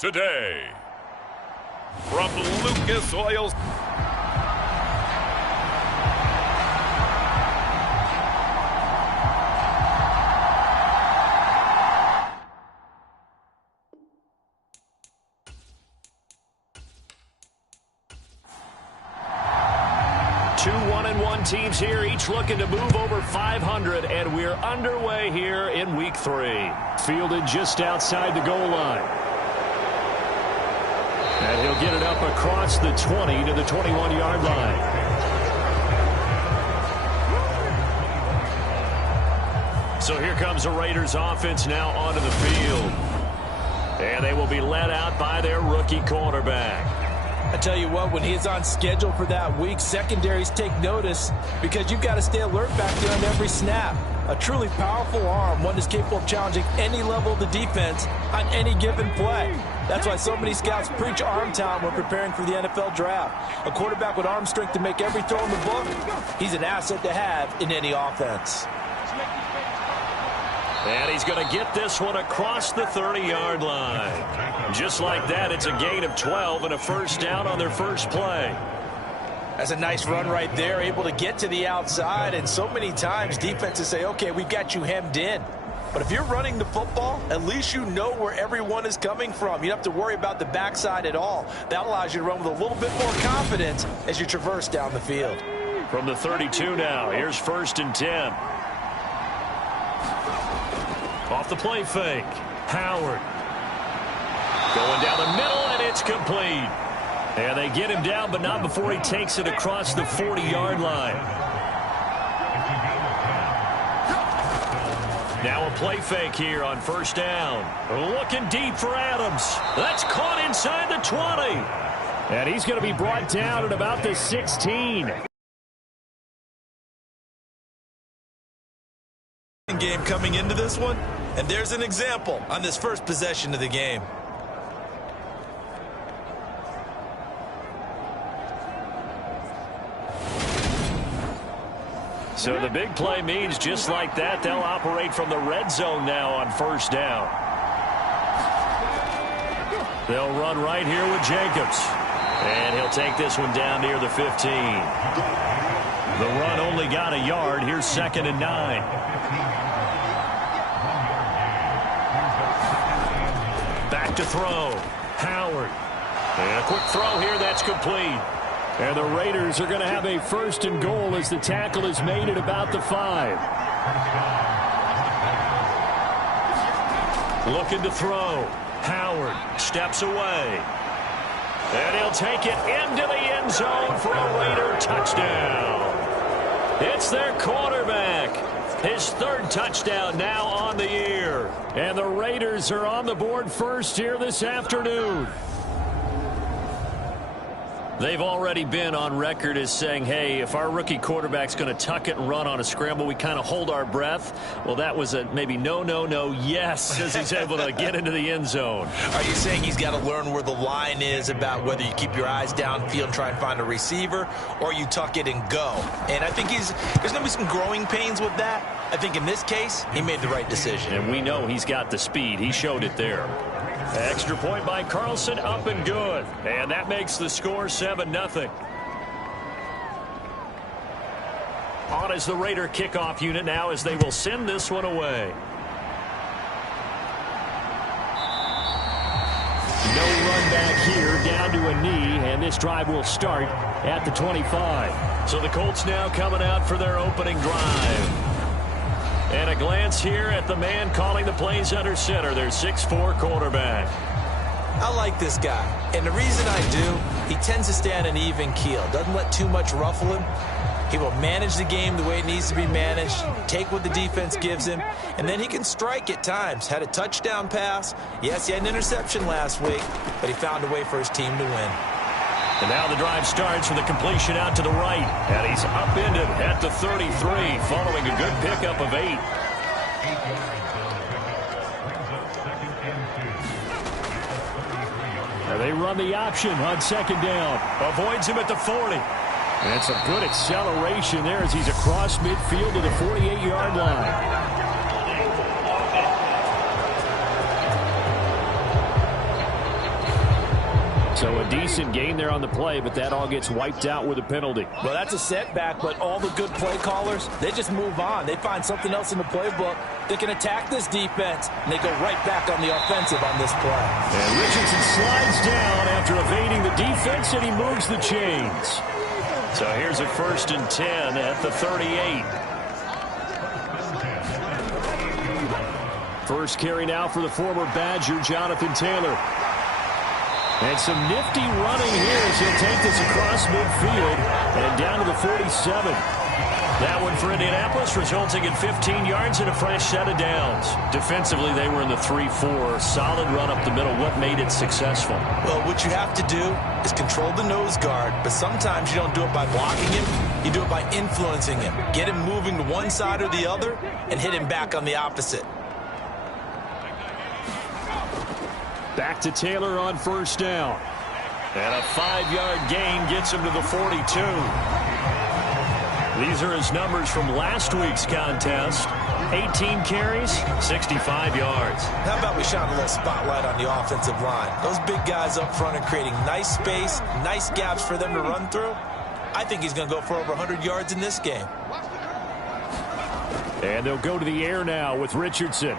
today. From Lucas Oil. Two 1-1 teams here, each looking to move over 500, and we're underway here in week 3. Fielded just outside the goal line. And he'll get it up across the 20 to the 21-yard line. So here comes the Raiders offense now onto the field. And they will be led out by their rookie quarterback. I tell you what, when he's on schedule for that week, secondaries take notice because you've got to stay alert back there on every snap. A truly powerful arm, one that's capable of challenging any level of the defense on any given play. That's why so many scouts preach arm talent when preparing for the NFL draft. A quarterback with arm strength to make every throw in the book, he's an asset to have in any offense. And he's going to get this one across the 30-yard line. Just like that, it's a gain of 12 and a first down on their first play. That's a nice run right there, able to get to the outside. And so many times defenses say, okay, we've got you hemmed in. But if you're running the football, at least you know where everyone is coming from. You don't have to worry about the backside at all. That allows you to run with a little bit more confidence as you traverse down the field. From the 32 now, here's 1st and 10. Off the play fake. Howard. Going down the middle, and it's complete. And they get him down, but not before he takes it across the 40-yard line. Now a play fake here on 1st down. Looking deep for Adams. That's caught inside the 20. And he's going to be brought down at about the 16. Game coming into this one, and there's an example on this first possession of the game. So the big play means just like that, they'll operate from the red zone now on 1st down. They'll run right here with Jacobs. And he'll take this one down near the 15. The run only got a yard. Here's 2nd and 9. Back to throw. Howard. And a quick throw here. That's complete. And the Raiders are going to have a 1st and goal as the tackle is made at about the 5. Looking to throw. Howard steps away. And he'll take it into the end zone for a Raider touchdown. It's their quarterback. His 3rd touchdown now on the year. And the Raiders are on the board first here this afternoon. They've already been on record as saying, hey, if our rookie quarterback's going to tuck it and run on a scramble, we kind of hold our breath. Well, that was a maybe no, yes, as he's able to get into the end zone. Are you saying he's got to learn where the line is about whether you keep your eyes downfield and try and find a receiver, or you tuck it and go? And I think there's going to be some growing pains with that. I think in this case, he made the right decision. And we know he's got the speed. He showed it there. Extra point by Carlson, up and good. And that makes the score 7-0. On is the Raider kickoff unit now as they will send this one away. No run back here, down to a knee, and this drive will start at the 25. So the Colts now coming out for their opening drive. And a glance here at the man calling the plays under center, their 6'4" quarterback. I like this guy, and the reason I do, he tends to stay on an even keel, doesn't let too much ruffle him. He will manage the game the way it needs to be managed, take what the defense gives him, and then he can strike at times. Had a touchdown pass. Yes, he had an interception last week, but he found a way for his team to win. And now the drive starts with a completion out to the right. And he's upended at the 33 following a good pickup of 8. And they run the option on 2nd down. Avoids him at the 40. And some good acceleration there as he's across midfield to the 48-yard line. So a decent gain there on the play, but that all gets wiped out with a penalty. Well, that's a setback, but all the good play callers, they just move on. They find something else in the playbook. They can attack this defense, and they go right back on the offensive on this play. And Richardson slides down after evading the defense, and he moves the chains. So here's a 1st and 10 at the 38. First carry now for the former Badger, Jonathan Taylor. And some nifty running here as he'll take this across midfield and down to the 47. That one for Indianapolis, resulting in 15 yards and a fresh set of downs. Defensively, they were in the 3-4. Solid run up the middle. What made it successful? Well, what you have to do is control the nose guard, but sometimes you don't do it by blocking him. You do it by influencing him. Get him moving to one side or the other and hit him back on the opposite. Back to Taylor on 1st down. And a 5-yard gain gets him to the 42. These are his numbers from last week's contest. 18 carries, 65 yards. How about we shine a little spotlight on the offensive line? Those big guys up front are creating nice space, nice gaps for them to run through. I think he's going to go for over 100 yards in this game. And they'll go to the air now with Richardson.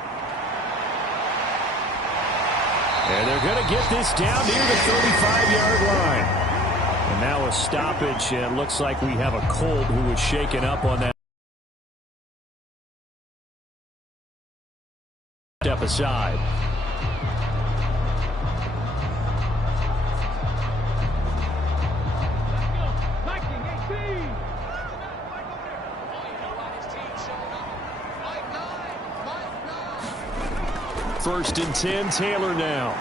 And they're going to get this down near the 35-yard line. And now a stoppage, and it looks like we have a Colt who was shaken up on that. Step aside. First and 10, Taylor now.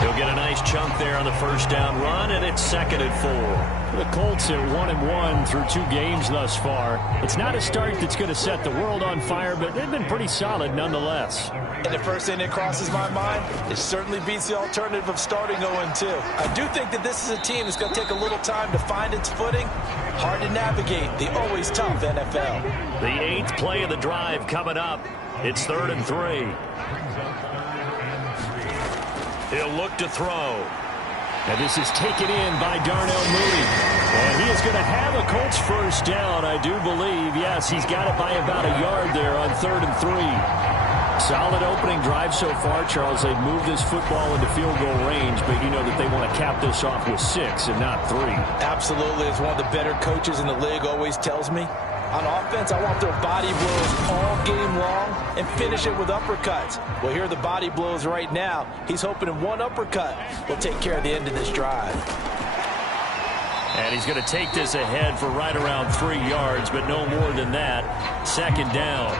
He'll get a nice chunk there on the 1st down run, and it's 2nd and 4. The Colts are 1-1 through 2 games thus far. It's not a start that's going to set the world on fire, but they've been pretty solid nonetheless. And the first thing that crosses my mind, it certainly beats the alternative of starting 0-2. I do think that this is a team that's going to take a little time to find its footing. Hard to navigate the always tough NFL. The 8th play of the drive coming up. It's 3rd and 3. He'll look to throw. And this is taken in by Darnell Mooney. And he is going to have a Colts 1st down, I do believe. Yes, he's got it by about a yard there on 3rd and 3. Solid opening drive so far, Charles. They've moved this football into field goal range, but you know that they want to cap this off with 6 and not 3. Absolutely. As one of the better coaches in the league always tells me, on offense, I want their body blows all game long and finish it with uppercuts. Well, here are the body blows right now. He's hoping in one uppercut will take care of the end of this drive. And he's going to take this ahead for right around 3 yards, but no more than that. 2nd down.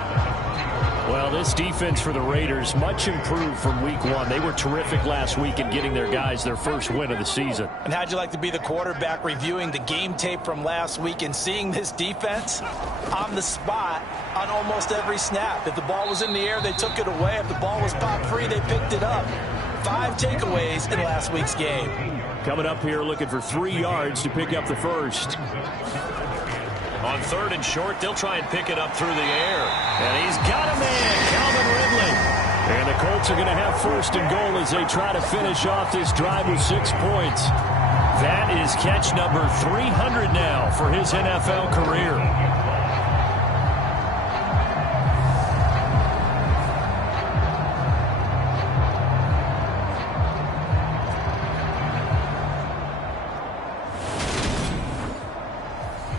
Well, this defense for the Raiders, much improved from week 1. They were terrific last week in getting their guys their first win of the season. And how'd you like to be the quarterback reviewing the game tape from last week and seeing this defense on the spot on almost every snap? If the ball was in the air, they took it away. If the ball was popped free, they picked it up. 5 takeaways in last week's game. Coming up here looking for 3 yards to pick up the first. On 3rd and short, they'll try and pick it up through the air. And he's got a man, Calvin Ridley. And the Colts are going to have 1st and goal as they try to finish off this drive with 6 points. That is catch number 300 now for his NFL career.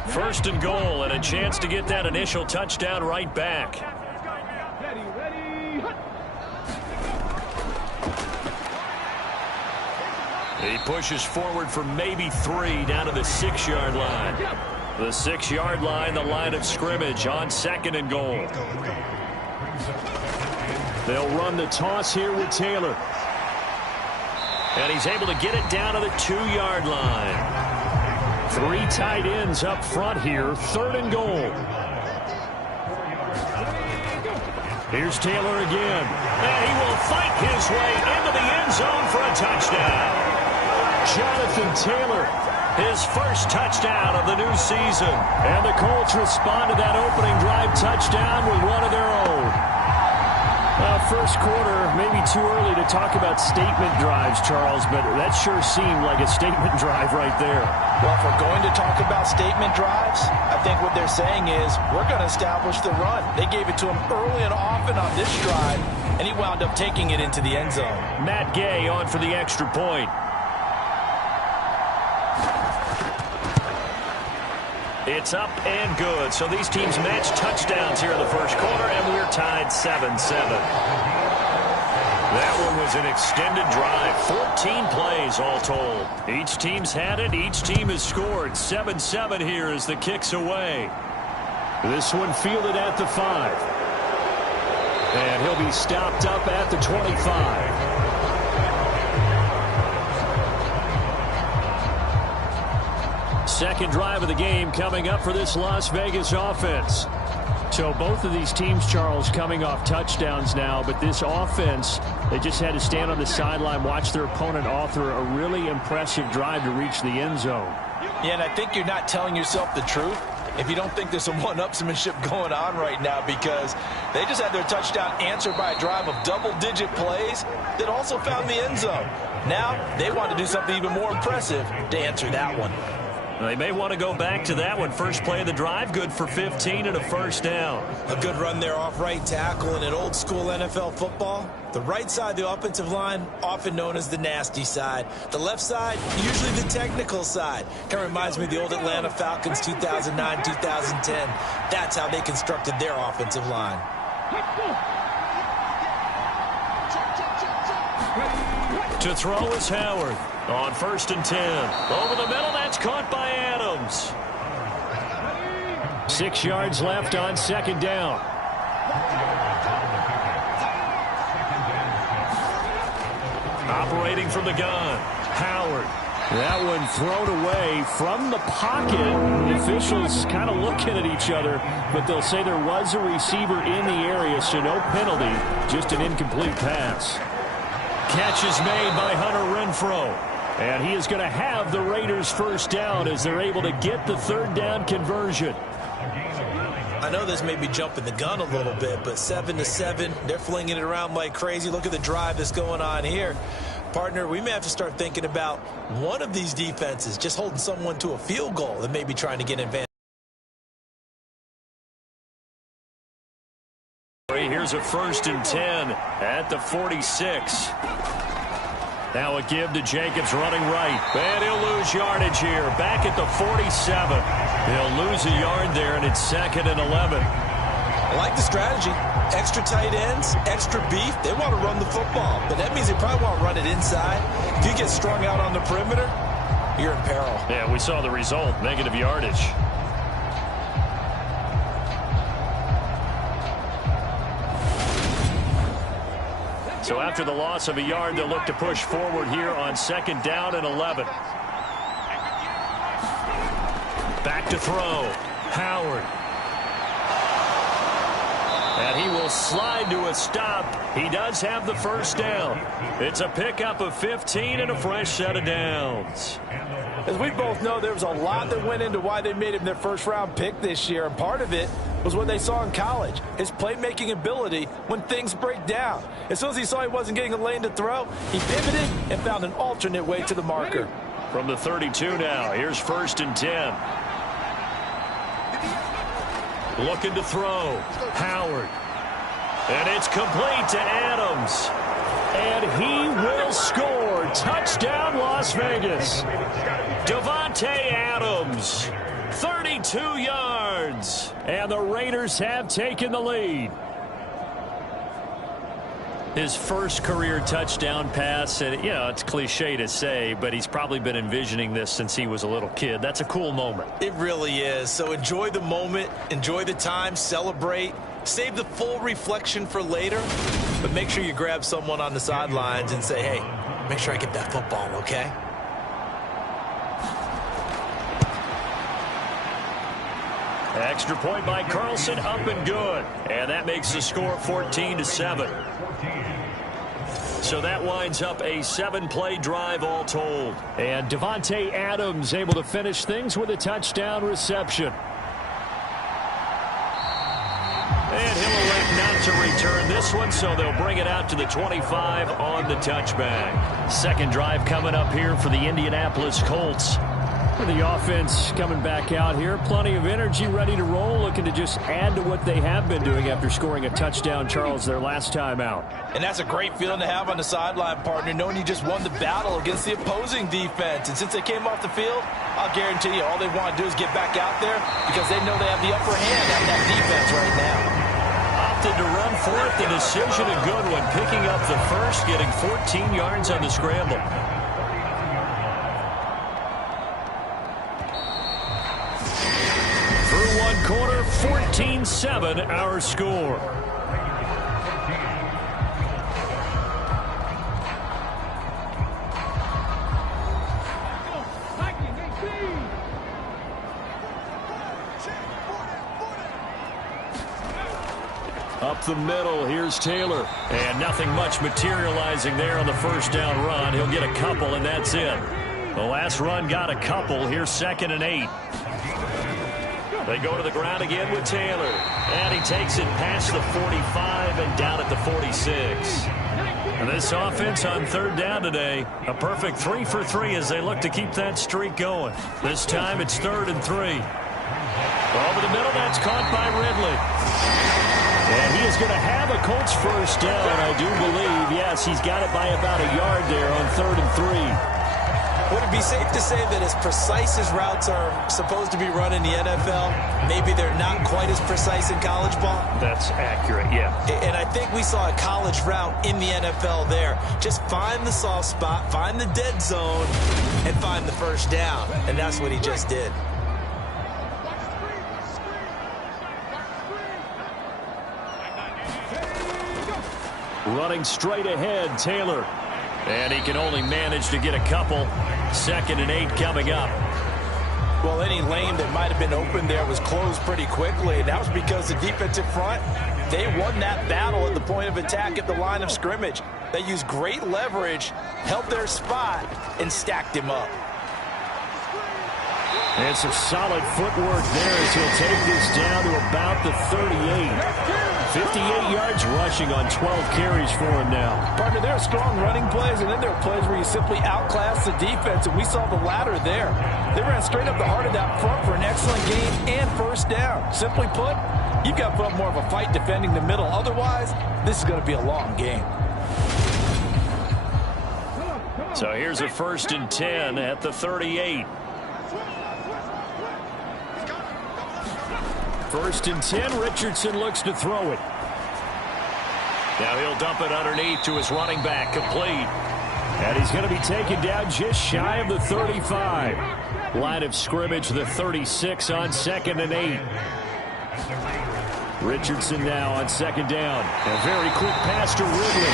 First and goal, and a chance to get that initial touchdown right back. He pushes forward for maybe 3 down to the 6-yard line. The 6-yard line, the line of scrimmage on 2nd and goal. They'll run the toss here with Taylor. And he's able to get it down to the 2-yard line. 3 tight ends up front here, 3rd and goal. Here's Taylor again. And he will fight his way into the end zone for a touchdown. Jonathan Taylor, his first touchdown of the new season. And the Colts respond to that opening drive touchdown with one of their own. First quarter, maybe too early to talk about statement drives, Charles, but that sure seemed like a statement drive right there. Well, if we're going to talk about statement drives, I think what they're saying is we're going to establish the run. They gave it to him early and often on this drive, and he wound up taking it into the end zone. Matt Gay on for the extra point. It's up and good. So these teams match touchdowns here in the first quarter, and we're tied 7-7. That one was an extended drive. 14 plays all told. Each team's had it. Each team has scored. 7-7 here as the kick's away. This one fielded at the 5. And he'll be stopped up at the 25. Second drive of the game coming up for this Las Vegas offense. So both of these teams, Charles, coming off touchdowns now, but this offense, they just had to stand on the sideline, watch their opponent author a really impressive drive to reach the end zone. Yeah, and I think you're not telling yourself the truth if you don't think there's some one-upsmanship going on right now, because they just had their touchdown answered by a drive of double-digit plays that also found the end zone. Now they want to do something even more impressive to answer that one. They may want to go back to that one. First play of the drive, good for 15 and a first down. A good run there off right tackle in an old-school NFL football. The right side of the offensive line, often known as the nasty side. The left side, usually the technical side. Kind of reminds me of the old Atlanta Falcons 2009-2010. That's how they constructed their offensive line. To throw is Howard. On 1st and 10. Over the middle, that's caught by Adams. 6 yards left on second down. Operating from the gun, Howard. That one thrown away from the pocket. The officials kind of looking at each other, but they'll say there was a receiver in the area, so no penalty, just an incomplete pass. Catch is made by Hunter Renfrow. And he is going to have the Raiders first down as they're able to get the third down conversion. I know this may be jumping the gun a little bit, but 7-7, they're flinging it around like crazy. Look at the drive that's going on here. Partner, we may have to start thinking about one of these defenses just holding someone to a field goal and maybe trying to get an advantage. Here's a 1st and 10 at the 46. Now a give to Jacobs running right. And he'll lose yardage here. Back at the 47. He'll lose a yard there, and it's 2nd and 11. I like the strategy. Extra tight ends, extra beef. They want to run the football, but that means they probably want to run it inside. If you get strung out on the perimeter, you're in peril. Yeah, we saw the result. Negative yardage. So after the loss of a yard, they'll look to push forward here on 2nd down and 11. Back to throw. Howard. And he will slide to a stop. He does have the first down. It's a pickup of 15 and a fresh set of downs. As we both know, there was a lot that went into why they made him their first-round pick this year, and part of it was what they saw in college, his playmaking ability when things break down. As soon as he saw he wasn't getting a lane to throw, he pivoted and found an alternate way to the marker. From the 32 now, here's 1st and 10. Looking to throw. Howard. And it's complete to Adams. And he will score. Touchdown, Las Vegas. Davante Adams. 32 yards. And the Raiders have taken the lead. His first career touchdown pass, and you know, it's cliche to say, but he's probably been envisioning this since he was a little kid. That's a cool moment. It really is. So enjoy the moment, enjoy the time, celebrate, save the full reflection for later, but make sure you grab someone on the sidelines and say, hey, make sure I get that football, okay? Extra point by Carlson, up and good. And that makes the score 14-7. So that winds up a 7-play drive all told. And Davante Adams able to finish things with a touchdown reception. And he'll elect not to return this one, so they'll bring it out to the 25 on the touchback. Second drive coming up here for the Indianapolis Colts. The offense coming back out here. Plenty of energy, ready to roll, looking to just add to what they have been doing after scoring a touchdown, Charles, their last time out. And that's a great feeling to have on the sideline, partner, knowing you just won the battle against the opposing defense. And since they came off the field, I'll guarantee you all they want to do is get back out there because they know they have the upper hand on that defense right now. Opted to run for it. The decision a good one, picking up the first, getting 14 yards on the scramble. Through one quarter, 14-7 our score. Up the middle, here's Taylor. And nothing much materializing there on the first down run. He'll get a couple, and that's it. The last run got a couple. Here's 2nd and 8. They go to the ground again with Taylor. And he takes it past the 45 and down at the 46. And this offense on third down today, a perfect 3 for 3 as they look to keep that streak going. This time it's 3rd and 3. Over the middle, that's caught by Ridley. And he is going to have a Colts first down, I do believe. Yes, he's got it by about a yard there on 3rd and 3. Would it be safe to say that as precise as routes are supposed to be run in the NFL, maybe they're not quite as precise in college ball? That's accurate, yeah. And I think we saw a college route in the NFL there. Just find the soft spot, find the dead zone, and find the first down. And that's what he just did. Running straight ahead, Taylor. And he can only manage to get a couple. 2nd and 8 coming up. Well, any lane that might have been open there was closed pretty quickly, and that was because the defensive front, they won that battle at the point of attack at the line of scrimmage. They used great leverage, held their spot, and stacked him up. And some solid footwork there as he'll take this down to about the 38. 58 yards rushing on 12 carries for him now. Partner, there are strong running plays, and then there are plays where you simply outclass the defense, and we saw the latter there. They ran straight up the heart of that front for an excellent gain and first down. Simply put, you've got to put up more of a fight defending the middle. Otherwise, this is going to be a long game. So here's a 1st and 10 at the 38. 1st and 10, Richardson looks to throw it. Now he'll dump it underneath to his running back, complete. And he's going to be taken down just shy of the 35. Line of scrimmage, the 36 on 2nd and 8. Richardson now on 2nd down. A very quick pass to Ridley.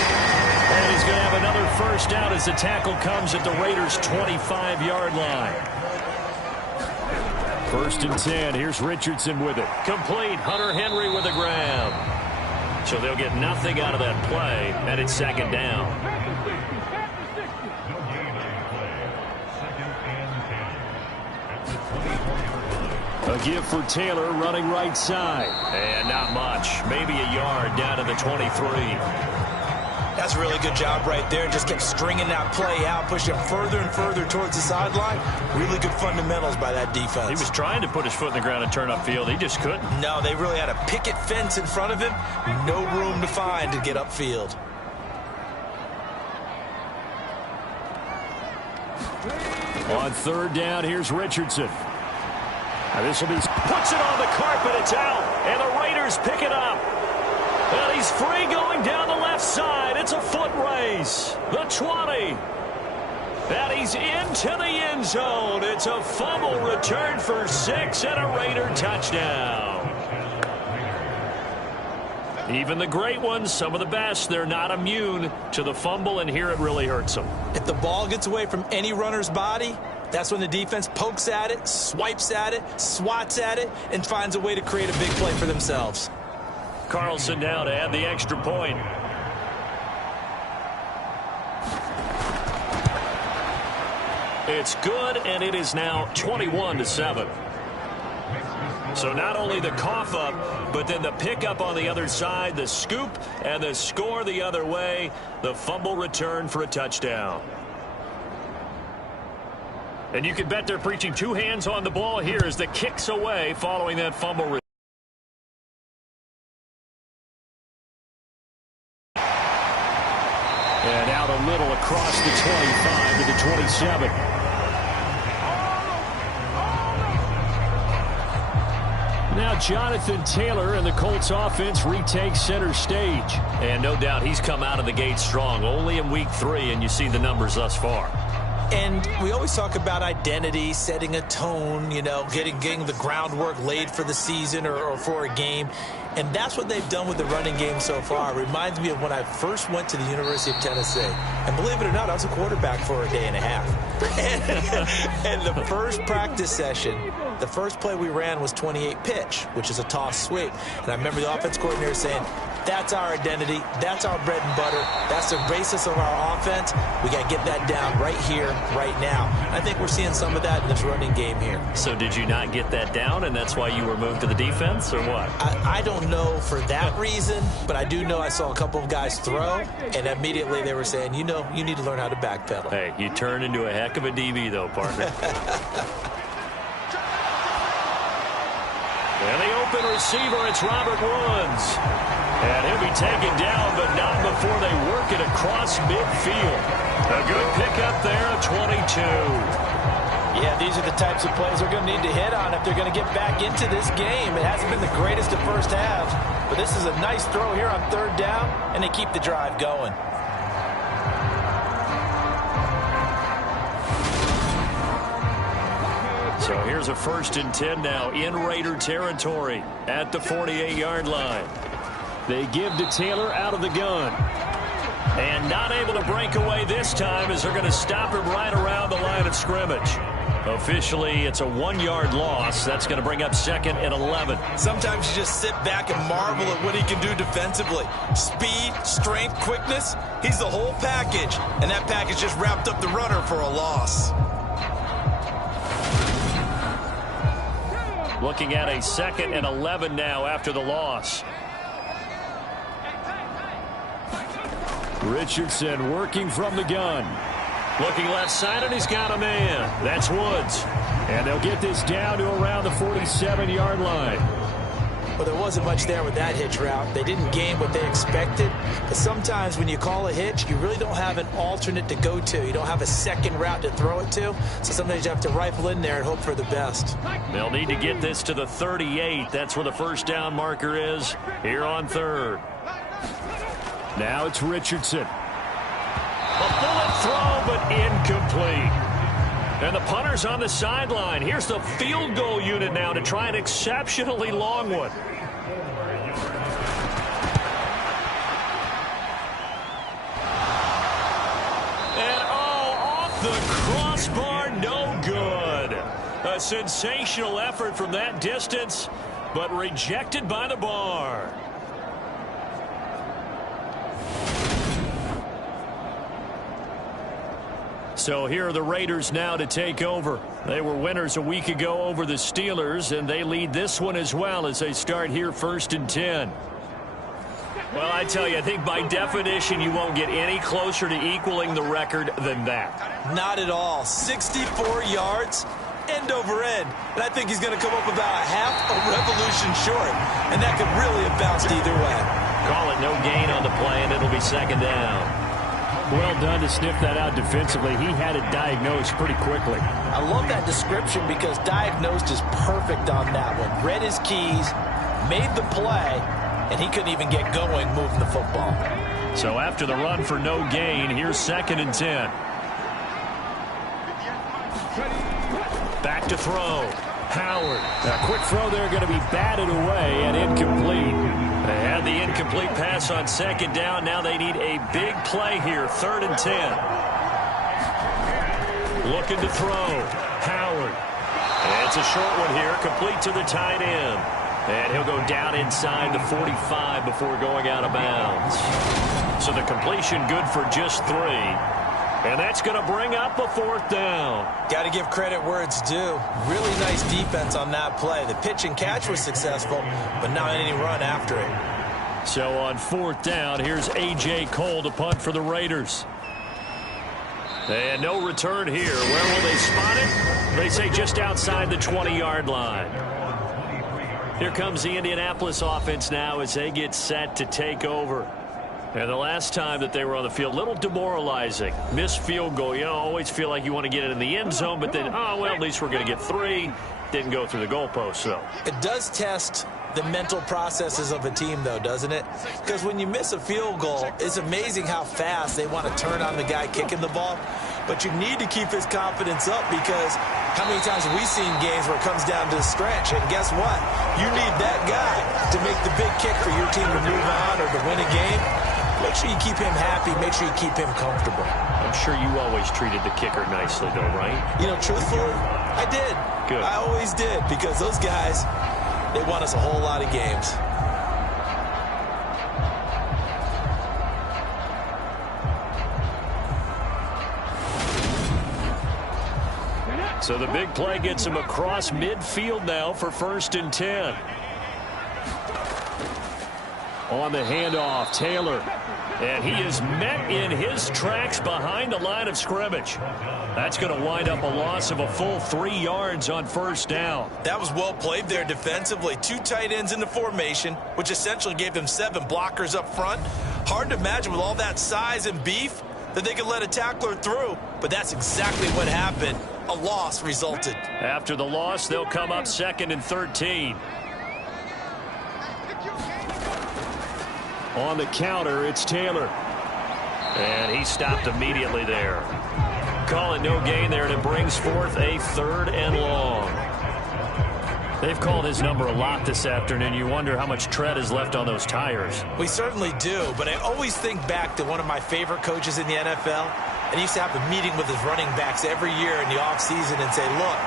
And he's going to have another first down as the tackle comes at the Raiders' 25-yard line. 1st and 10. Here's Richardson with it. Complete. Hunter Henry with the grab. So they'll get nothing out of that play, and it's 2nd down. A give for Taylor running right side. And not much. Maybe a yard down to the 23. That's a really good job right there. Just kept stringing that play out, pushing further and further towards the sideline. Really good fundamentals by that defense. He was trying to put his foot in the ground and turn upfield. He just couldn't. No, they really had a picket fence in front of him. No room to find to get upfield. On 3rd down, here's Richardson. Now this will be... Puts it on the carpet. It's out. And the Raiders pick it up. And he's free going down the left side. It's a foot race. The 20. And he's into the end zone. It's a fumble return for 6 and a Raider touchdown. Even the great ones, some of the best, they're not immune to the fumble, and here it really hurts them. If the ball gets away from any runner's body, that's when the defense pokes at it, swipes at it, swats at it, and finds a way to create a big play for themselves. Carlson now to add the extra point. It's good, and it is now 21-7. So not only the cough up, but then the pickup on the other side, the scoop, and the score the other way. The fumble return for a touchdown. And you can bet they're preaching two hands on the ball here as the kick's away following that fumble return. And out a little across the 25 to the 27. Now Jonathan Taylor and the Colts offense retakes center stage. And no doubt he's come out of the gate strong, only in week 3, and you see the numbers thus far. And we always talk about identity, setting a tone, you know, getting the groundwork laid for the season or for a game. And that's what they've done with the running game so far. It reminds me of when I first went to the University of Tennessee. And believe it or not, I was a quarterback for a day and a half. And the first practice session, the first play we ran was 28 pitch, which is a toss sweep. And I remember the offense coordinator saying, that's our identity. That's our bread and butter. That's the basis of our offense. We got to get that down right here, right now. I think we're seeing some of that in this running game here. So did you not get that down, and that's why you were moved to the defense, or what? I don't know for that reason, but I do know I saw a couple of guys throw, and immediately they were saying, you know, you need to learn how to backpedal. Hey, you turned into a heck of a DB, though, partner. And the open receiver, it's Robert Woods. And he'll be taken down, but not before they work it across midfield. A good pickup there, a 22. Yeah, these are the types of plays they're going to need to hit on if they're going to get back into this game. It hasn't been the greatest of first halves, but this is a nice throw here on third down, and they keep the drive going. So here's a 1st and 10 now in Raider territory at the 48-yard line. They give to Taylor out of the gun. And not able to break away this time as they're going to stop him right around the line of scrimmage. Officially, it's a 1-yard loss. That's going to bring up 2nd and 11. Sometimes you just sit back and marvel at what he can do defensively. Speed, strength, quickness, he's the whole package. And that package just wrapped up the runner for a loss. Looking at a 2nd and 11 now after the loss. Richardson working from the gun. Looking left side, and he's got a man. That's Woods. And they'll get this down to around the 47-yard line. Well, there wasn't much there with that hitch route. They didn't gain what they expected. But sometimes when you call a hitch, you really don't have an alternate to go to. You don't have a second route to throw it to. So sometimes you have to rifle in there and hope for the best. They'll need to get this to the 38. That's where the first down marker is here on 3rd. Now it's Richardson. A bullet throw, but incomplete. And the punter's on the sideline. Here's the field goal unit now to try an exceptionally long one. And off the crossbar, no good. A sensational effort from that distance, but rejected by the bar. So here are the Raiders now to take over. They were winners a week ago over the Steelers, and they lead this one as well as they start here 1st and 10. Well, I tell you, I think by definition you won't get any closer to equaling the record than that. Not at all. 64 yards, end over end. And I think he's going to come up about a half a revolution short. And that could really have bounced either way. Call it no gain on the play, and it'll be 2nd down. Well done to sniff that out defensively. He had it diagnosed pretty quickly. I love that description because diagnosed is perfect on that one. Read his keys, made the play, and he couldn't even get going moving the football. So after the run for no gain, here's 2nd and 10. Back to throw. Howard. A quick throw there going to be batted away and incomplete. They had the incomplete pass on 2nd down. Now they need a big play here. 3rd and 10. Looking to throw. Howard. And it's a short one here. Complete to the tight end. And he'll go down inside the 45 before going out of bounds. So the completion good for just 3. And that's going to bring up a fourth down. Got to give credit where it's due. Really nice defense on that play. The pitch and catch was successful, but not any run after it. So on fourth down, here's A.J. Cole to punt for the Raiders. And no return here. Where will they spot it? They say just outside the 20-yard line. Here comes the Indianapolis offense now as they get set to take over. And the last time that they were on the field, a little demoralizing. Missed field goal. You know, always feel like you want to get it in the end zone, but then, oh, well, at least we're going to get 3. Didn't go through the goalpost, though. It does test the mental processes of a team, though, doesn't it? Because when you miss a field goal, it's amazing how fast they want to turn on the guy kicking the ball. But you need to keep his confidence up, because how many times have we seen games where it comes down to the stretch? And guess what? You need that guy to make the big kick for your team to move on or to win a game. Make sure you keep him happy. Make sure you keep him comfortable. I'm sure you always treated the kicker nicely, though, right? You know, truthfully, I did. Good. I always did, because those guys, they won us a whole lot of games. So the big play gets him across midfield now for 1st and 10. On the handoff, Taylor. And he is met in his tracks behind the line of scrimmage. That's going to wind up a loss of a full 3 yards on 1st down. That was well played there defensively. 2 tight ends in the formation, which essentially gave them 7 blockers up front. Hard to imagine with all that size and beef that they could let a tackler through, but that's exactly what happened. A loss resulted. After the loss, they'll come up 2nd and 13. On the counter, it's Taylor. And he stopped immediately there. Call it no gain there, and it brings forth a 3rd and long. They've called his number a lot this afternoon. You wonder how much tread is left on those tires. We certainly do, but I always think back to one of my favorite coaches in the NFL. And he used to have a meeting with his running backs every year in the offseason and say, look,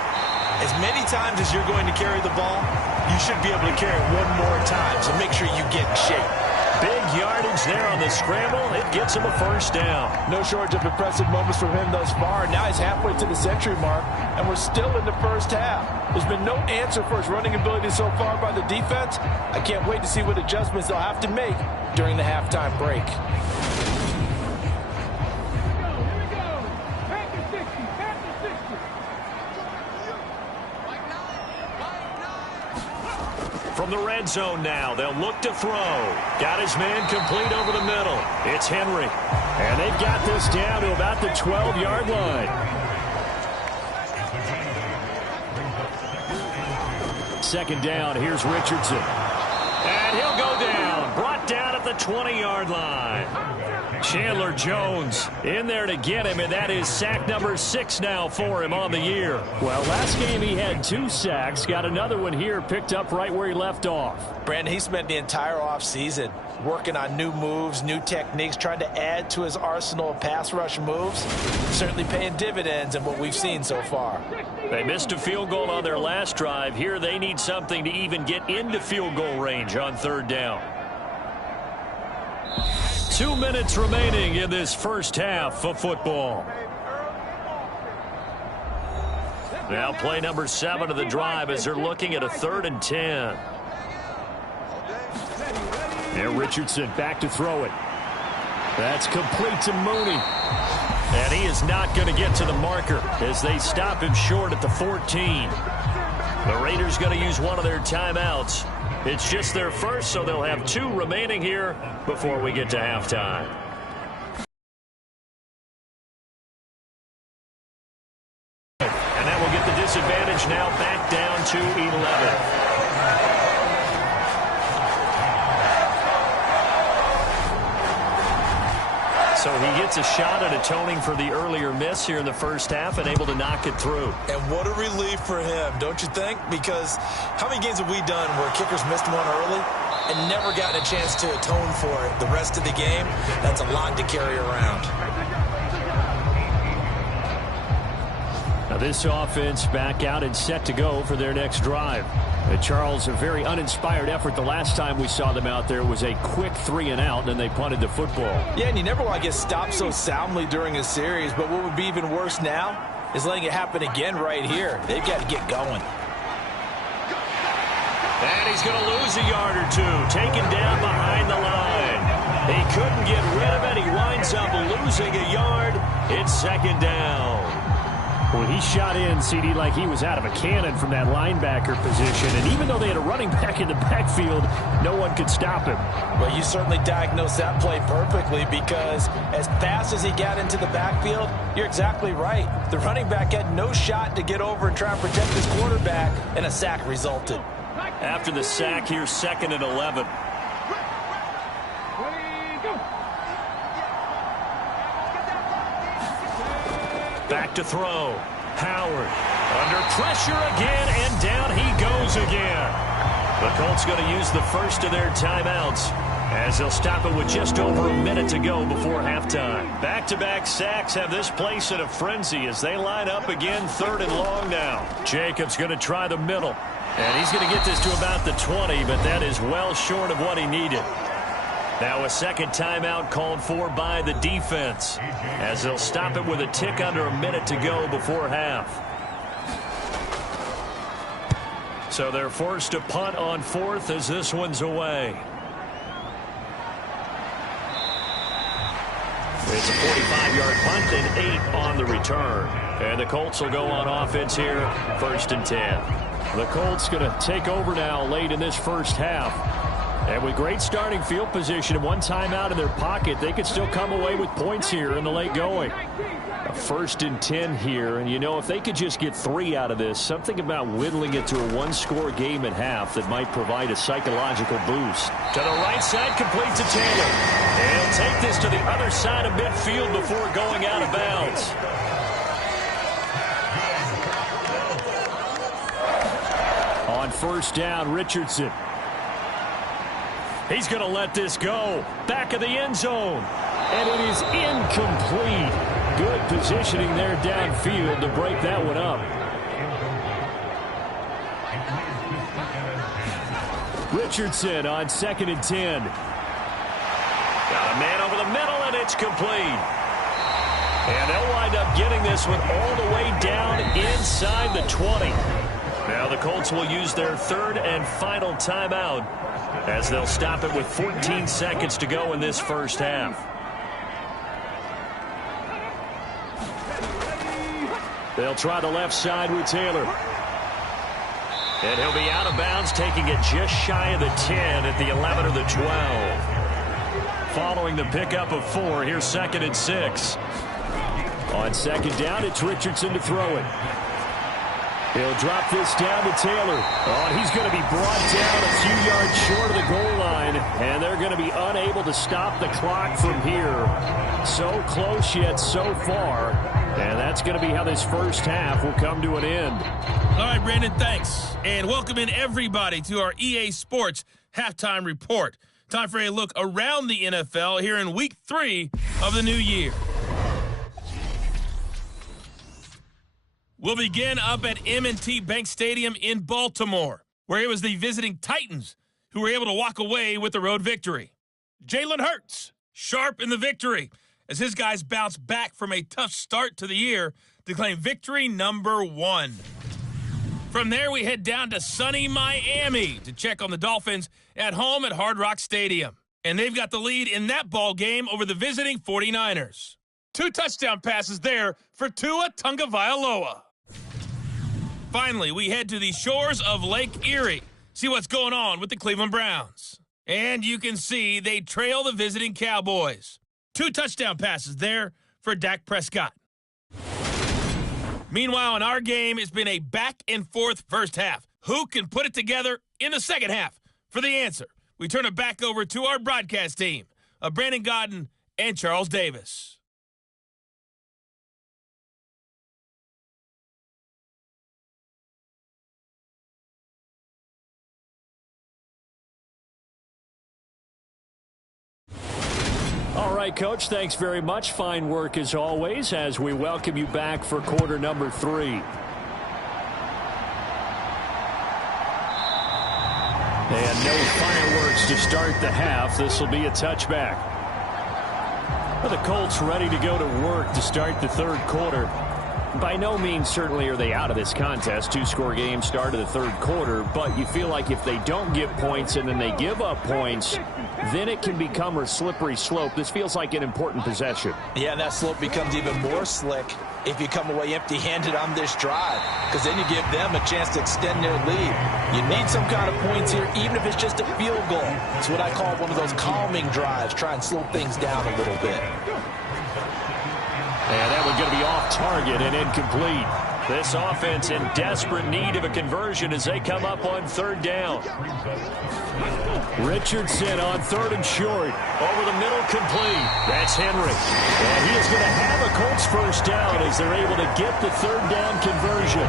as many times as you're going to carry the ball, you should be able to carry it one more time, so make sure you get in shape. Big yardage there on the scramble. It gets him a 1st down. No shortage of impressive moments from him thus far. Now he's halfway to the century mark, and we're still in the 1st half. There's been no answer for his running ability so far by the defense. I can't wait to see what adjustments they'll have to make during the halftime break. From the red zone now, they'll look to throw. Got his man complete over the middle. It's Henry. And they've got this down to about the 12-yard line. 2nd down, here's Richardson. And he'll go down. Brought down at the 20-yard line. Chandler Jones in there to get him, and that is sack number 6 now for him on the year. Well, last game he had 2 sacks. Got another one here picked up right where he left off. Brandon, he spent the entire offseason working on new moves, new techniques, trying to add to his arsenal of pass rush moves. Certainly paying dividends in what we've seen so far. They missed a field goal on their last drive. Here they need something to even get into field goal range on 3rd down. 2 minutes remaining in this 1st half of football. Now play number 7 of the drive as they're looking at a 3rd and 10. And Richardson back to throw it. That's complete to Mooney. And he is not going to get to the marker as they stop him short at the 14. The Raiders going to use one of their timeouts. It's just their first, so they'll have 2 remaining here before we get to halftime. And that will get the disadvantage now back down to 11. So he gets a shot at atoning for the earlier miss here in the 1st half and able to knock it through. And what a relief for him, don't you think? Because how many games have we done where kickers missed one early and never gotten a chance to atone for it the rest of the game? That's a lot to carry around. Now this offense back out and set to go for their next drive. Charles, a very uninspired effort the last time we saw them out there. It was a quick 3-and-out, and then they punted the football. Yeah, and you never want to get stopped so soundly during a series, but what would be even worse now is letting it happen again right here. They've got to get going. And he's going to lose a yard or two, taken down behind the line. He couldn't get rid of it. He winds up losing a yard. It's second down. Well, he shot in, CD, like he was out of a cannon from that linebacker position. And even though they had a running back in the backfield, no one could stop him. Well, you certainly diagnosed that play perfectly because as fast as he got into the backfield, you're exactly right. The running back had no shot to get over and try and protect his quarterback, and a sack resulted. After the sack, here's 2nd and 11. Back to throw. Howard under pressure again, and down he goes again. The Colts going to use the first of their timeouts as they'll stop it with just over a minute to go before halftime. Back-to-back sacks have this place in a frenzy as they line up again, 3rd and long now. Jacobs going to try the middle, and he's going to get this to about the 20, but that is well short of what he needed. Now a second timeout called for by the defense as they'll stop it with a tick under a minute to go before half. So they're forced to punt on 4th as this one's away. It's a 45-yard punt and 8 on the return. And the Colts will go on offense here, 1st and 10. The Colts going to take over now late in this first half. And with great starting field position and one timeout in their pocket, they could still come away with points here in the late going. A 1st and 10 here, and you know, if they could just get 3 out of this, something about whittling it to a one-score game at half that might provide a psychological boost. To the right side, complete to Taylor. And he'll take this to the other side of midfield before going out of bounds. On 1st down, Richardson. He's going to let this go. Back of the end zone. And it is incomplete. Good positioning there downfield to break that one up. Richardson on 2nd and 10. Got a man over the middle, and it's complete. And they'll wind up getting this one all the way down inside the 20. Now the Colts will use their 3rd and final timeout as they'll stop it with 14 seconds to go in this first half. They'll try the left side with Taylor. And he'll be out of bounds, taking it just shy of the 10 at the 11 or the 12. Following the pickup of 4, here's 2nd and 6. On 2nd down, it's Richardson to throw it. He'll drop this down to Taylor. Oh, he's going to be brought down a few yards short of the goal line, and they're going to be unable to stop the clock from here. So close yet so far, and that's going to be how this first half will come to an end. All right, Brandon, thanks. And welcome in everybody to our EA Sports Halftime Report. Time for a look around the NFL here in Week 3 of the new year. We'll begin up at M&T Bank Stadium in Baltimore, where it was the visiting Titans who were able to walk away with the road victory. Jalen Hurts, sharp in the victory, as his guys bounce back from a tough start to the year to claim victory number 1. From there, we head down to sunny Miami to check on the Dolphins at home at Hard Rock Stadium. And they've got the lead in that ball game over the visiting 49ers. 2 touchdown passes there for Tua Tagovailoa. Finally, we head to the shores of Lake Erie, see what's going on with the Cleveland Browns. And you can see they trail the visiting Cowboys. 2 touchdown passes there for Dak Prescott. Meanwhile, in our game, it's been a back-and-forth first half. Who can put it together in the second half? For the answer, we turn it back over to our broadcast team of Brandon Godden and Charles Davis. All right, Coach, thanks very much. Fine work as always as we welcome you back for quarter number 3. And no fireworks to start the half. This will be a touchback. Well, the Colts ready to go to work to start the third quarter. By no means certainly are they out of this contest. 2-score game start of the third quarter, but you feel like if they don't get points and then they give up points, then it can become a slippery slope. This feels like an important possession. Yeah, and that slope becomes even more slick if you come away empty-handed on this drive, because then you give them a chance to extend their lead. You need some kind of points here, even if it's just a field goal. It's what I call one of those calming drives. Try and slow things down a little bit. And that one's going to be off target and incomplete. This offense in desperate need of a conversion as they come up on third down. Richardson on third and short. Over the middle, complete. That's Henry. And he is going to have a Colts first down as they're able to get the third down conversion.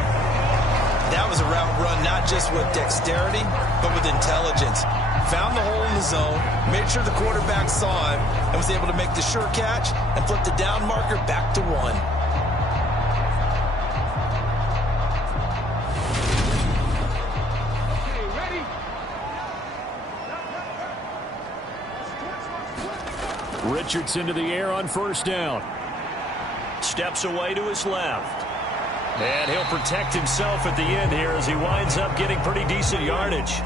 That was a route run not just with dexterity, but with intelligence. Found the hole in the zone, made sure the quarterback saw him, and was able to make the sure catch and flip the down marker back to 1. Richardson to the air on first down. Steps away to his left. And he'll protect himself at the end here as he winds up getting pretty decent yardage.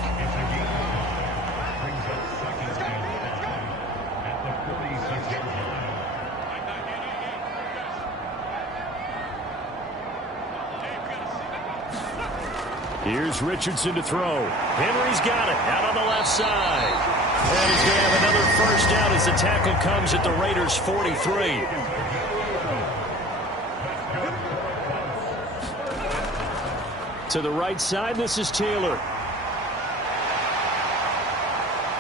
Here's Richardson to throw. Henry's got it out on the left side. And he's going to have another first down as the tackle comes at the Raiders' 43. To the right side, this is Taylor.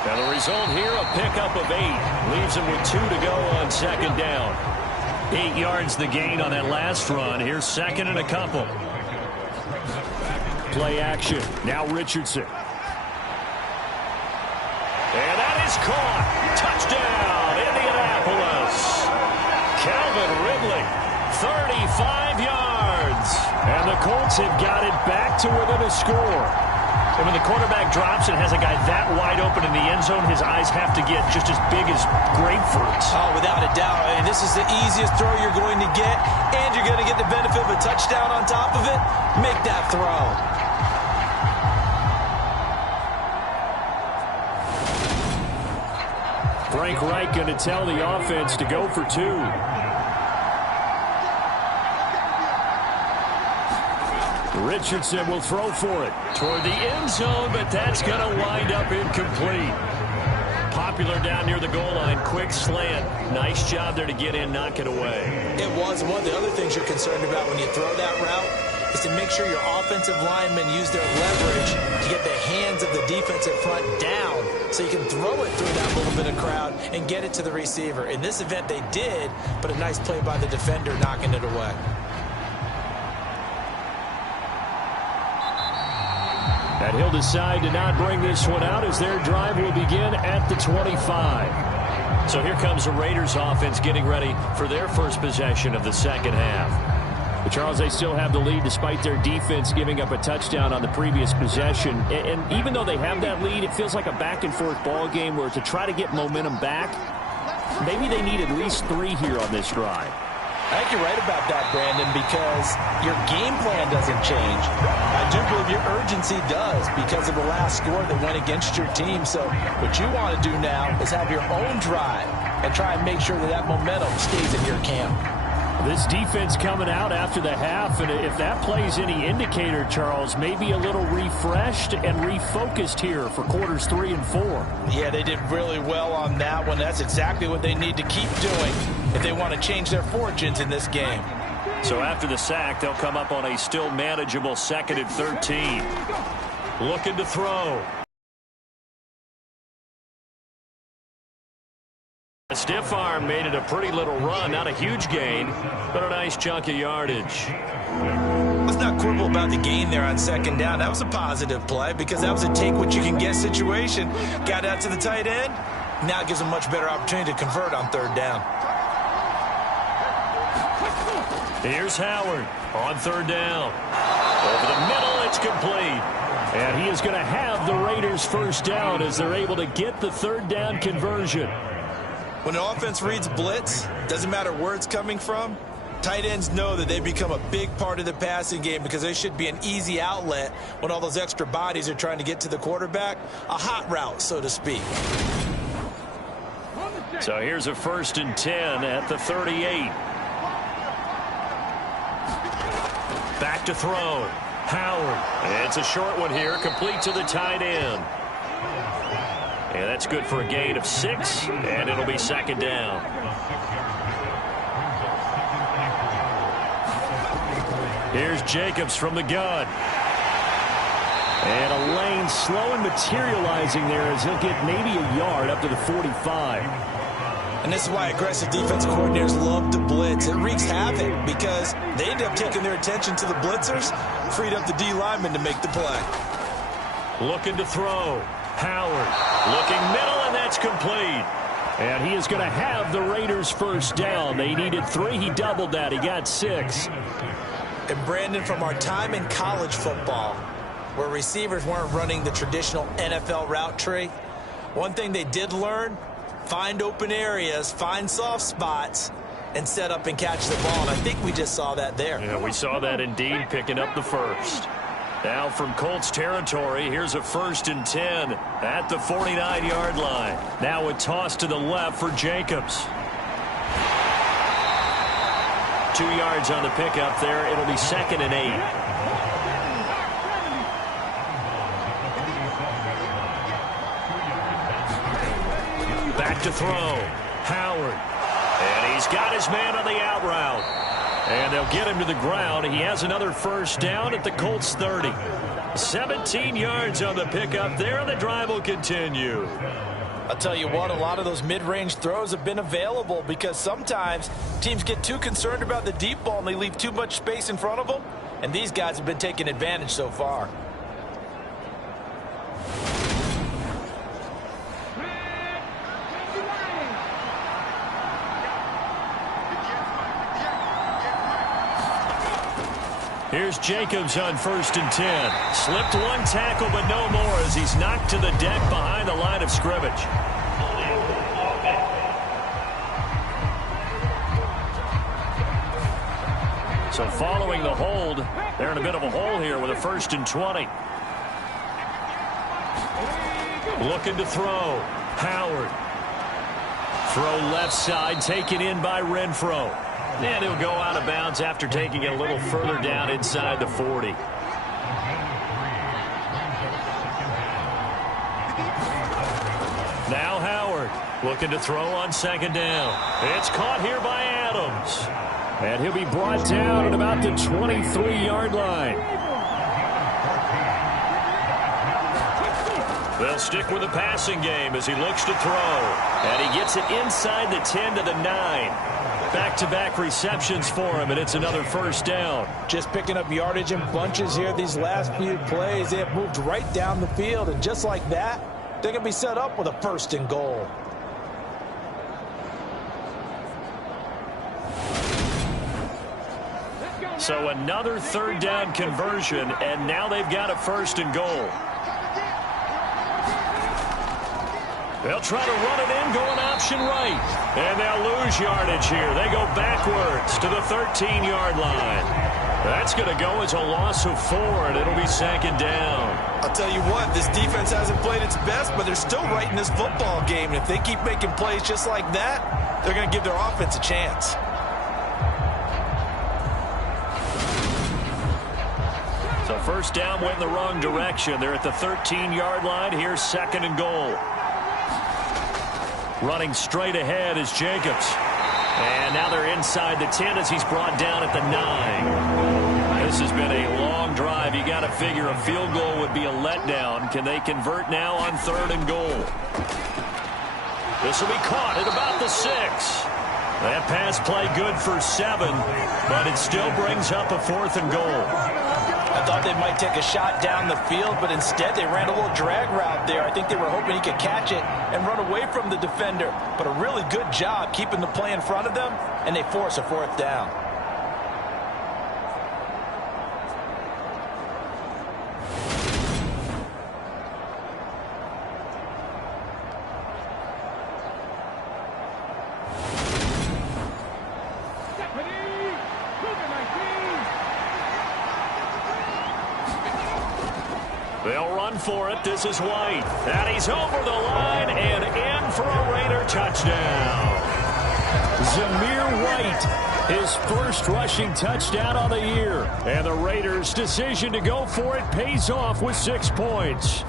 Now the result here, a pickup of 8. Leaves him with 2 to go on second down. 8 yards the gain on that last run. Here's second and a couple. Play action. Now Richardson. And that is caught. Touchdown, Indianapolis. Calvin Ridley, 35 yards. And the Colts have got it back to within a score. And when the quarterback drops and has a guy that wide open in the end zone, his eyes have to get just as big as grapefruits. Oh, without a doubt. And this is the easiest throw you're going to get, and you're going to get the benefit of a touchdown on top of it. Make that throw. Frank Reich going to tell the offense to go for 2. Richardson will throw for it toward the end zone, but that's going to wind up incomplete. Popular down near the goal line. Quick slant. Nice job there to get in, knock it away. It was. One of the other things you're concerned about when you throw that route is to make sure your offensive linemen use their leverage to get the hands of the defensive front down so you can throw it through that little bit of crowd and get it to the receiver. In this event, they did, but a nice play by the defender knocking it away. And he'll decide to not bring this one out as their drive will begin at the 25. So here comes the Raiders offense getting ready for their first possession of the second half. But Charles, they still have the lead despite their defense giving up a touchdown on the previous possession. And even though they have that lead, it feels like a back-and-forth ball game where to try to get momentum back, maybe they need at least 3 here on this drive. I think you're right about that, Brandon, because your game plan doesn't change. I do believe your urgency does because of the last score that went against your team. So what you want to do now is have your own drive and try and make sure that that momentum stays in your camp. This defense coming out after the half, and if that plays any indicator, Charles, maybe a little refreshed and refocused here for quarters 3 and 4. Yeah, they did really well on that one. That's exactly what they need to keep doing if they want to change their fortunes in this game. So after the sack, they'll come up on a still manageable 2nd and 13. Looking to throw. A stiff arm made it a pretty little run. Not a huge gain, but a nice chunk of yardage. Let's not quibble about the gain there on second down. That was a positive play because that was a take-what-you-can-get situation. Got out to the tight end, Now it gives them much better opportunity to convert on third down. Here's Howard on third down. Over the middle, it's complete. And he is going to have the Raiders first down as they're able to get the third down conversion. When an offense reads blitz, doesn't matter where it's coming from, tight ends know that they become a big part of the passing game because they should be an easy outlet when all those extra bodies are trying to get to the quarterback. A hot route, so to speak. So here's a 1st and 10 at the 38. Back to throw. Howard. It's a short one here, complete to the tight end. And that's good for a gain of 6, and it'll be 2nd down. Here's Jacobs from the gun. And a lane slow and materializing there as he'll get maybe a yard up to the 45. And this is why aggressive defense coordinators love to blitz. It wreaks havoc because they end up taking their attention to the blitzers, freed up the D lineman to make the play. Looking to throw. Howard looking middle, and that's complete. And he is going to have the Raiders first down. They needed 3. He doubled that. He got 6. And Brandon, from our time in college football, where receivers weren't running the traditional NFL route tree, one thing they did learn, find open areas, find soft spots, and set up and catch the ball. And I think we just saw that there. Yeah, we saw that indeed, picking up the first. Now from Colts territory, here's a 1st and 10 at the 49-yard line. Now a toss to the left for Jacobs. 2 yards on the pickup there. It'll be 2nd and 8. Back to throw. Howard. And he's got his man on the out route. And they'll get him to the ground. He has another first down at the Colts 30. 17 yards on the pickup there, and the drive will continue. I'll tell you what, a lot of those mid-range throws have been available because sometimes teams get too concerned about the deep ball and they leave too much space in front of them. And these guys have been taking advantage so far. Here's Jacobs on 1st and 10. Slipped one tackle, but no more as he's knocked to the deck behind the line of scrimmage. So following the hold, they're in a bit of a hole here with a 1st and 20. Looking to throw. Howard. Throw left side, taken in by Renfro. And he'll go out of bounds after taking it a little further down inside the 40. Now Howard looking to throw on 2nd down. It's caught here by Adams. And he'll be brought down at about the 23-yard line. They'll stick with the passing game as he looks to throw. And he gets it inside the 10 to the 9. Back-to-back receptions for him, and it's another first down. Just picking up yardage in bunches here these last few plays. They have moved right down the field, and just like that, they're going to be set up with a 1st and goal. So another 3rd down conversion, and now they've got a 1st and goal. They'll try to run it in, going option right. And they'll lose yardage here. They go backwards to the 13-yard line. That's going to go as a loss of 4, and it'll be 2nd down. I'll tell you what, this defense hasn't played its best, but they're still right in this football game. And if they keep making plays just like that, they're going to give their offense a chance. So 1st down went in the wrong direction. They're at the 13-yard line. Here's 2nd and goal. Running straight ahead is Jacobs. And now they're inside the 10 as he's brought down at the 9. This has been a long drive. You got to figure a field goal would be a letdown. Can they convert now on 3rd and goal? This will be caught at about the 6. That pass play good for 7, but it still brings up a 4th and goal. I thought they might take a shot down the field, but instead they ran a little drag route there. I think they were hoping he could catch it and run away from the defender. But a really good job keeping the play in front of them, and they force a fourth down. They'll run for it. This is White. And he's over the line and in for a Raider touchdown. Zamir White, his first rushing touchdown on the year. And the Raiders' decision to go for it pays off with 6 points.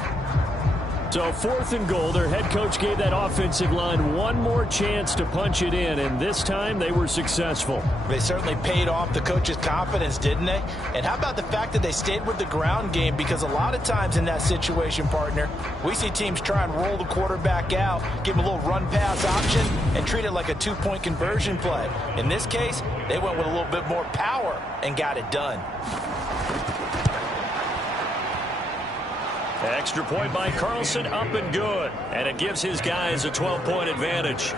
So 4th and goal, their head coach gave that offensive line one more chance to punch it in, and this time they were successful. They certainly paid off the coach's confidence, didn't they? And how about the fact that they stayed with the ground game? Because a lot of times in that situation, partner, we see teams try and roll the quarterback out, give him a little run-pass option, and treat it like a 2-point conversion play. In this case, they went with a little bit more power and got it done. Extra point by Carlson, up and good. And it gives his guys a 12-point advantage.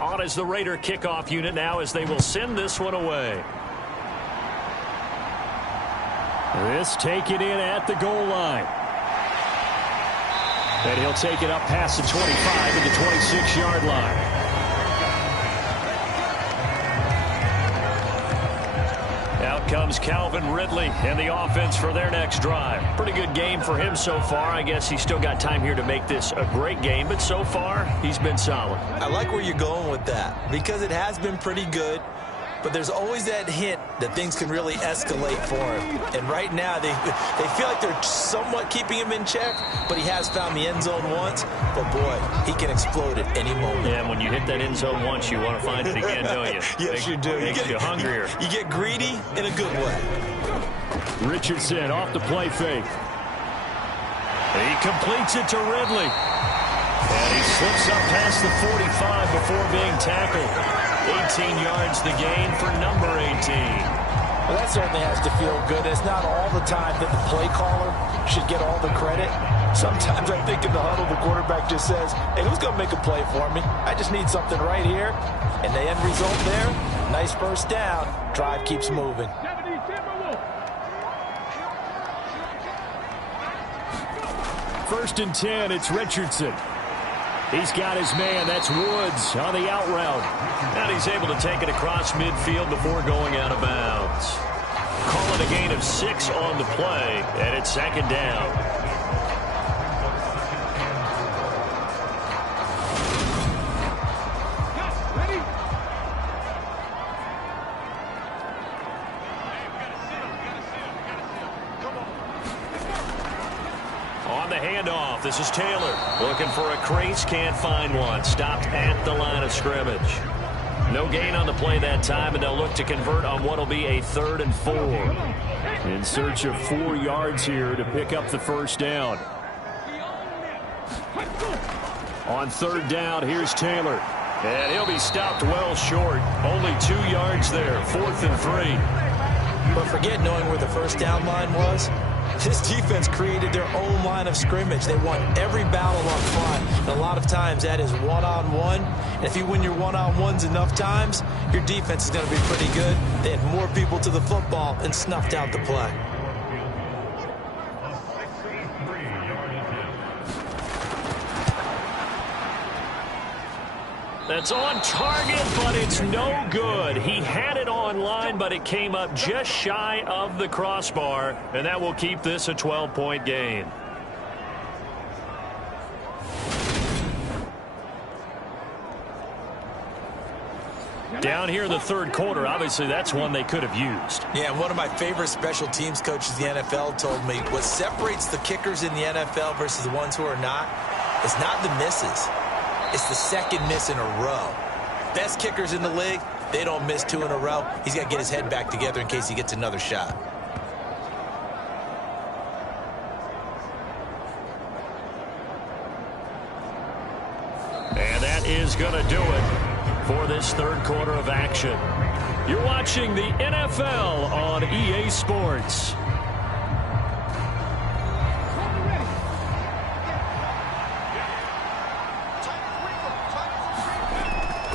On is the Raider kickoff unit now as they will send this one away. This taken in at the goal line. And he'll take it up past the 25 to the 26-yard line. Out comes Calvin Ridley and the offense for their next drive. Pretty good game for him so far. I guess he's still got time here to make this a great game, but so far he's been solid. I like where you're going with that because it has been pretty good, but there's always that hint that things can really escalate for him. And right now they feel like they're somewhat keeping him in check, but he has found the end zone once. But boy, he can explode at any moment. Yeah, and when you hit that end zone once, you want to find it again, don't you? Yes, you do. Makes you hungrier. You get greedy in a good way. Richardson off the play fake. He completes it to Ridley. And he slips up past the 45 before being tackled. 18 yards the gain for number 18. Well, that certainly has to feel good. It's not all the time that the play caller should get all the credit. Sometimes I think in the huddle, the quarterback just says, hey, who's going to make a play for me? I just need something right here. And the end result there, nice first down. Drive keeps moving. First and 10, it's Richardson. He's got his man. That's Woods on the out route. And he's able to take it across midfield before going out of bounds. Call it a gain of 6 on the play, and it's second down. Handoff. This is Taylor looking for a crease, can't find one. Stopped at the line of scrimmage. No gain on the play that time, and they'll look to convert on what will be a 3rd and 4. In search of 4 yards here to pick up the first down. On 3rd down, here's Taylor. And he'll be stopped well short. Only 2 yards there. 4th and 3. But forget knowing where the first down line was. This defense created their own line of scrimmage. They won every battle up front. And a lot of times that is one-on-one. And if you win your one-on-ones enough times, your defense is going to be pretty good. They had more people to the football and snuffed out the play. That's on target, but it's no good. He had it on line, but it came up just shy of the crossbar, and that will keep this a 12-point gain. Down here in the 3rd quarter, obviously that's one they could have used. Yeah, one of my favorite special teams coaches in the NFL told me what separates the kickers in the NFL versus the ones who are not is not the misses. It's the second miss in a row. Best kickers in the league, they don't miss 2 in a row. He's got to get his head back together in case he gets another shot. And that is going to do it for this 3rd quarter of action. You're watching the NFL on EA Sports.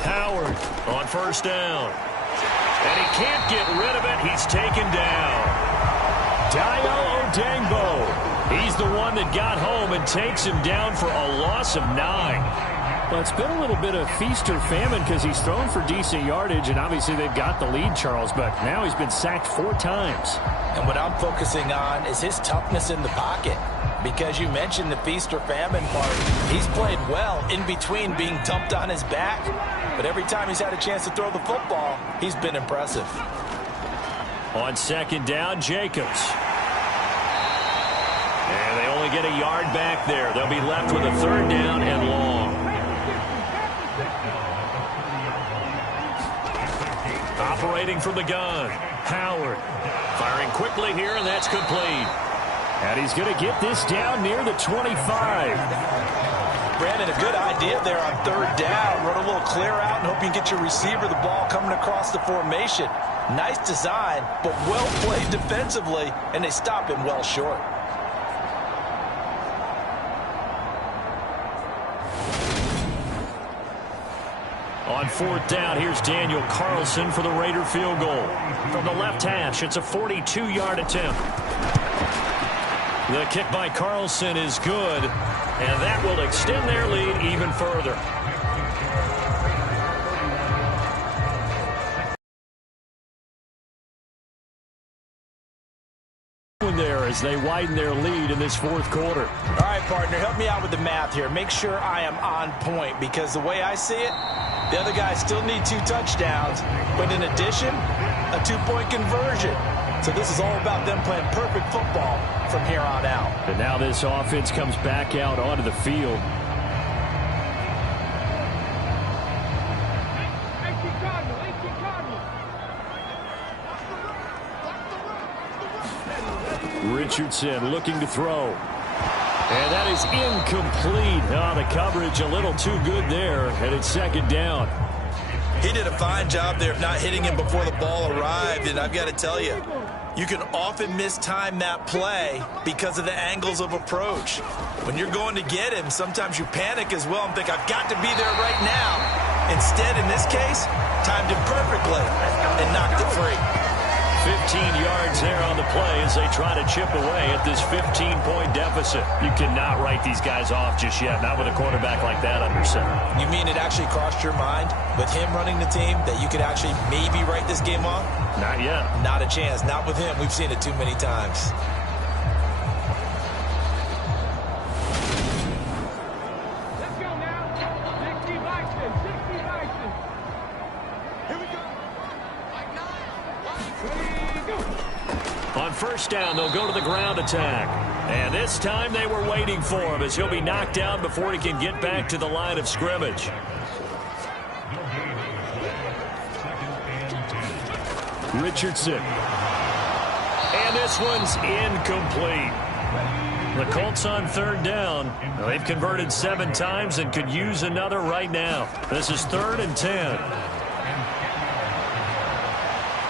Howard on first down. And he can't get rid of it. He's taken down. Dio Odangbo. He's the one that got home and takes him down for a loss of 9. Well, it's been a little bit of feast or famine because he's thrown for decent yardage, and obviously they've got the lead, Charles, but now he's been sacked 4 times. And what I'm focusing on is his toughness in the pocket. Because you mentioned the feast or famine part, he's played well in between being dumped on his back. But every time he's had a chance to throw the football, he's been impressive. On second down, Jacobs. And they only get a yard back there. They'll be left with a 3rd down and long. Operating from the gun, Howard. Firing quickly here, and that's complete. And he's going to get this down near the 25. Brandon, a good idea there on 3rd down. Run a little clear out and hope you can get your receiver the ball coming across the formation. Nice design, but well played defensively, and they stop him well short. On 4th down, here's Daniel Carlson for the Raider field goal. From the left hash, it's a 42-yard attempt. The kick by Carlson is good, and that will extend their lead even further. There as they widen their lead in this 4th quarter. All right, partner, help me out with the math here. Make sure I am on point, because the way I see it, the other guys still need 2 touchdowns, but in addition, a 2-point conversion. So this is all about them playing perfect football from here on out. And now this offense comes back out onto the field. Richardson looking to throw. And that is incomplete. Oh, the coverage a little too good there, and it's 2nd down. He did a fine job there of not hitting him before the ball arrived, and I've got to tell you, you can often mistime that play because of the angles of approach. When you're going to get him, sometimes you panic as well and think, I've got to be there right now. Instead, in this case, timed him perfectly and knocked it free. 15 yards there on the play as they try to chip away at this 15-point deficit. You cannot write these guys off just yet, not with a quarterback like that under center. You mean it actually crossed your mind with him running the team that you could actually maybe write this game off? Not yet. Not a chance. Not with him. We've seen it too many times. On first down, they'll go to the ground attack. And this time they were waiting for him as he'll be knocked down before he can get back to the line of scrimmage. Richardson. And this one's incomplete. The Colts on 3rd down. They've converted 7 times and could use another right now. This is 3rd and 10.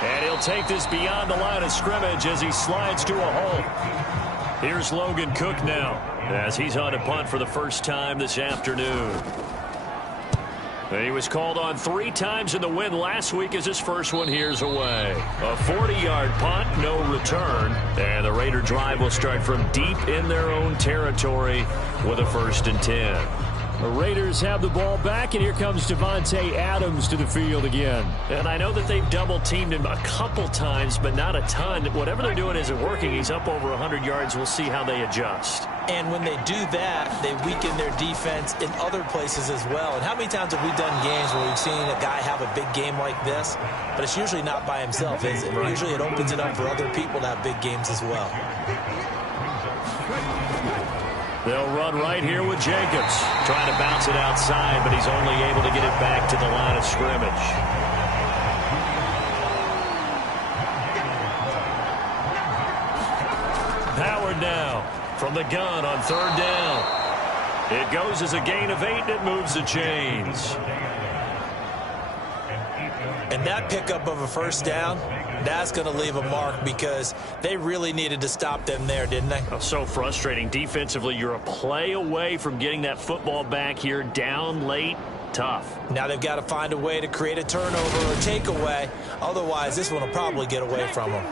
And he'll take this beyond the line of scrimmage as he slides to a hole. Here's Logan Cook now as he's on a punt for the first time this afternoon. He was called on 3 times in the win last week as his first one here's away. A 40-yard punt, no return. And the Raider drive will start from deep in their own territory with a 1st and 10. The Raiders have the ball back, and here comes Devontae Adams to the field again. And I know that they've double-teamed him a couple times, but not a ton. Whatever they're doing isn't working. He's up over 100 yards. We'll see how they adjust. And when they do that, they weaken their defense in other places as well. And how many times have we done games where we've seen a guy have a big game like this, but it's usually not by himself, is it? Usually it opens it up for other people to have big games as well. They'll run right here with Jacobs. Trying to bounce it outside, but he's only able to get it back to the line of scrimmage. Howard now from the gun on 3rd down. It goes as a gain of 8, and it moves the chains. And that pickup of a first down, that's going to leave a mark because they really needed to stop them there, didn't they? So frustrating. Defensively, you're a play away from getting that football back here, down late. Tough. Now they've got to find a way to create a turnover or takeaway. Otherwise, this one will probably get away from them.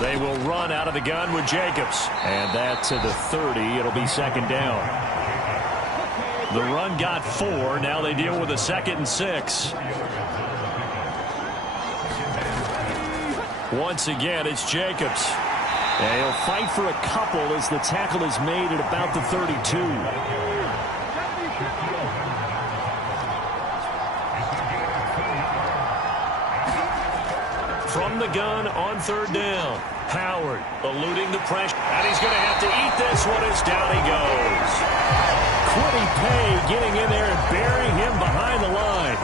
They will run out of the gun with Jacobs. And that to the 30. It'll be second down. The run got 4. Now they deal with a 2nd and 6. Once again, it's Jacobs. And he'll fight for a couple as the tackle is made at about the 32. From the gun on 3rd down. Howard eluding the pressure. And he's going to have to eat this one as down he goes. Quiddy Pay getting in there and burying him behind the line.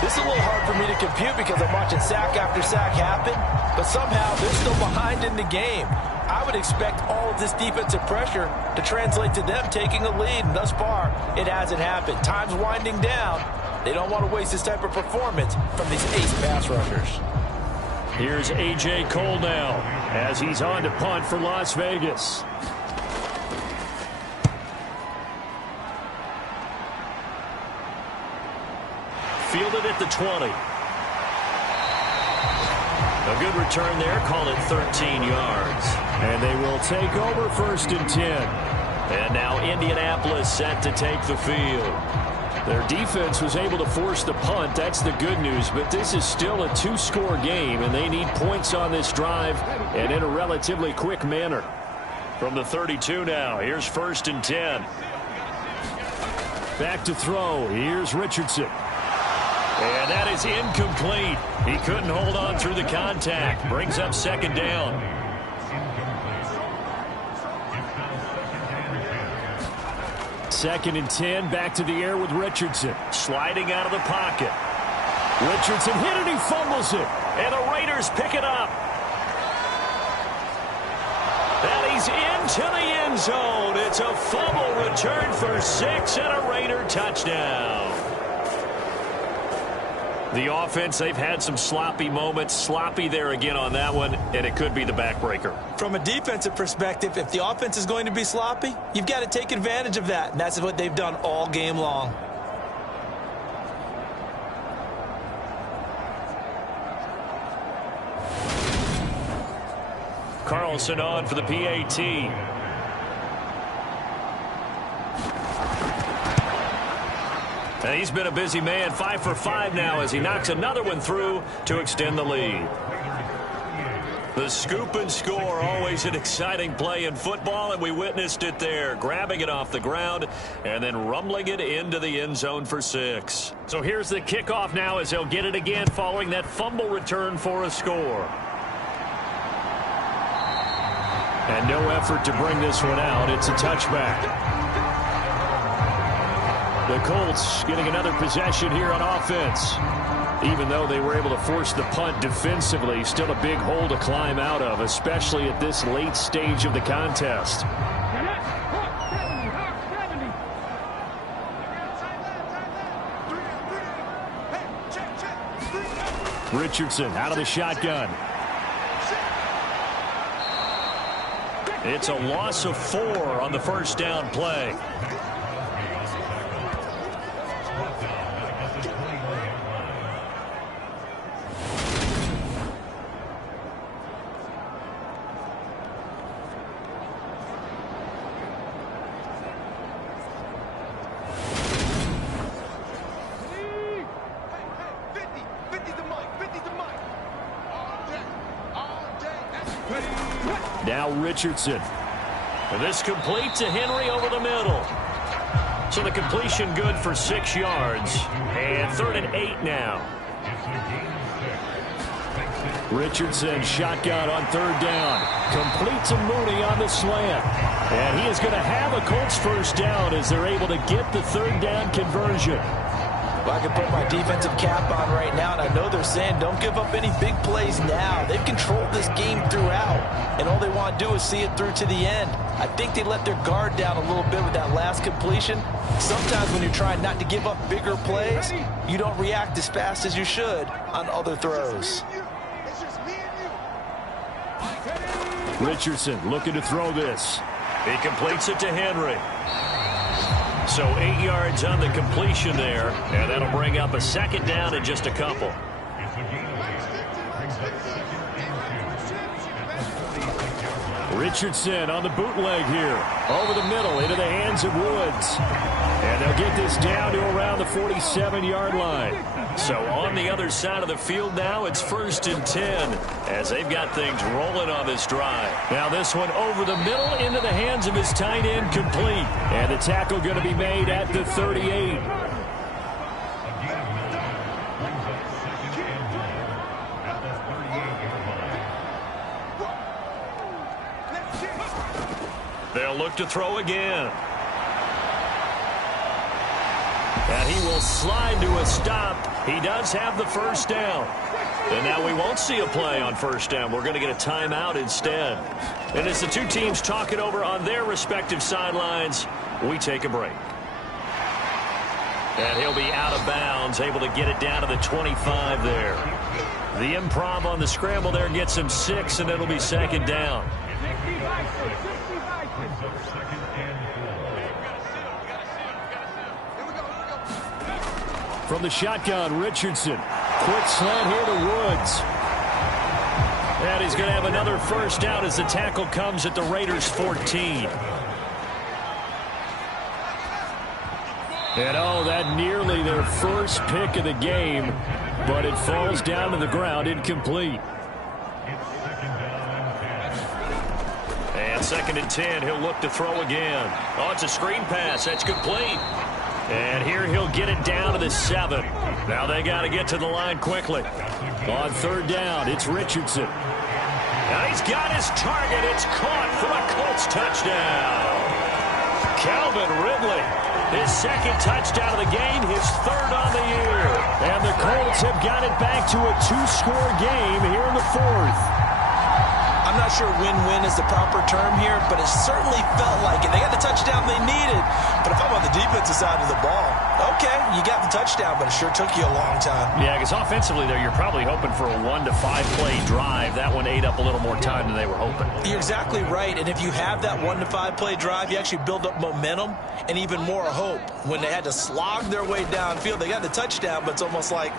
This is a little hard for me to compute because I'm watching sack after sack happen, but somehow they're still behind in the game. I would expect all of this defensive pressure to translate to them taking a lead, and thus far, it hasn't happened. Time's winding down. They don't want to waste this type of performance from these ace pass rushers. Here's A.J. Cole now as he's on to punt for Las Vegas. Fielded at the 20. A good return there, call it 13 yards. And they will take over 1st and 10. And now Indianapolis set to take the field. Their defense was able to force the punt. That's the good news. But this is still a 2-score game, and they need points on this drive and in a relatively quick manner. From the 32 now, here's 1st and 10. Back to throw. Here's Richardson. And that is incomplete. He couldn't hold on through the contact. Brings up 2nd down. Second and 10, back to the air with Richardson. Sliding out of the pocket. Richardson hit it, he fumbles it. And the Raiders pick it up. And he's into the end zone. It's a fumble return for 6 and a Raider touchdown. The offense, they've had some sloppy moments. Sloppy there again on that one, and it could be the backbreaker. From a defensive perspective, if the offense is going to be sloppy, you've got to take advantage of that, and that's what they've done all game long. Carlson on for the PAT. And he's been a busy man, 5 for 5 now as he knocks another one through to extend the lead. The scoop and score, always an exciting play in football, and we witnessed it there, grabbing it off the ground and then rumbling it into the end zone for 6. So here's the kickoff now as they'll get it again following that fumble return for a score. And no effort to bring this one out. It's a touchback. The Colts getting another possession here on offense. Even though they were able to force the punt defensively, still a big hole to climb out of, especially at this late stage of the contest. Richardson out of the shotgun. It's a loss of 4 on the first down play. Now Richardson. And this complete to Henry over the middle. So the completion good for 6 yards. And 3rd and 8 now. Richardson shotgun on 3rd down. Complete to Mooney on the slant. And he is going to have a Colts first down as they're able to get the 3rd down conversion. Well, I can put my defensive cap on right now, and I know they're saying don't give up any big plays now. They've controlled this game throughout, and all they want to do is see it through to the end. I think they let their guard down a little bit with that last completion. Sometimes when you're trying not to give up bigger plays, you don't react as fast as you should on other throws. Richardson looking to throw this. He completes it to Henry. So 8 yards on the completion there, and that'll bring up a second down in just a couple. Richardson on the bootleg here. Over the middle into the hands of Woods. And they'll get this down to around the 47-yard line. So on the other side of the field now, it's 1st and 10 as they've got things rolling on this drive. Now this one over the middle into the hands of his tight end, complete. And the tackle going to be made at the 38. They'll look to throw again. And he will slide to a stop. He does have the first down. And now we won't see a play on first down. We're going to get a timeout instead. And as the two teams talk it over on their respective sidelines, we take a break. And he'll be out of bounds, able to get it down to the 25 there. The improv on the scramble there gets him 6, and it'll be second down. From the shotgun, Richardson. Quick slant here to Woods. And he's going to have another first down as the tackle comes at the Raiders' 14. And oh, that nearly their first pick of the game, but it falls down to the ground, incomplete. And 2nd and 10, he'll look to throw again. Oh, it's a screen pass. That's complete. And here he'll get it down to the 7. Now they got to get to the line quickly. On 3rd down, it's Richardson. Now he's got his target. It's caught for a Colts touchdown. Calvin Ridley, his 2nd touchdown of the game, his 3rd on the year. And the Colts have got it back to a 2-score game here in the 4th. I'm not sure win-win is the proper term here, but it certainly felt like it. They got the touchdown they needed. But if I'm on the defensive side of the ball, okay, you got the touchdown, but it sure took you a long time. Yeah, because offensively there, you're probably hoping for a 1 to 5 play drive. That one ate up a little more time than they were hoping. You're exactly right, and if you have that 1 to 5 play drive, you actually build up momentum and even more hope. When they had to slog their way downfield, they got the touchdown, but it's almost like,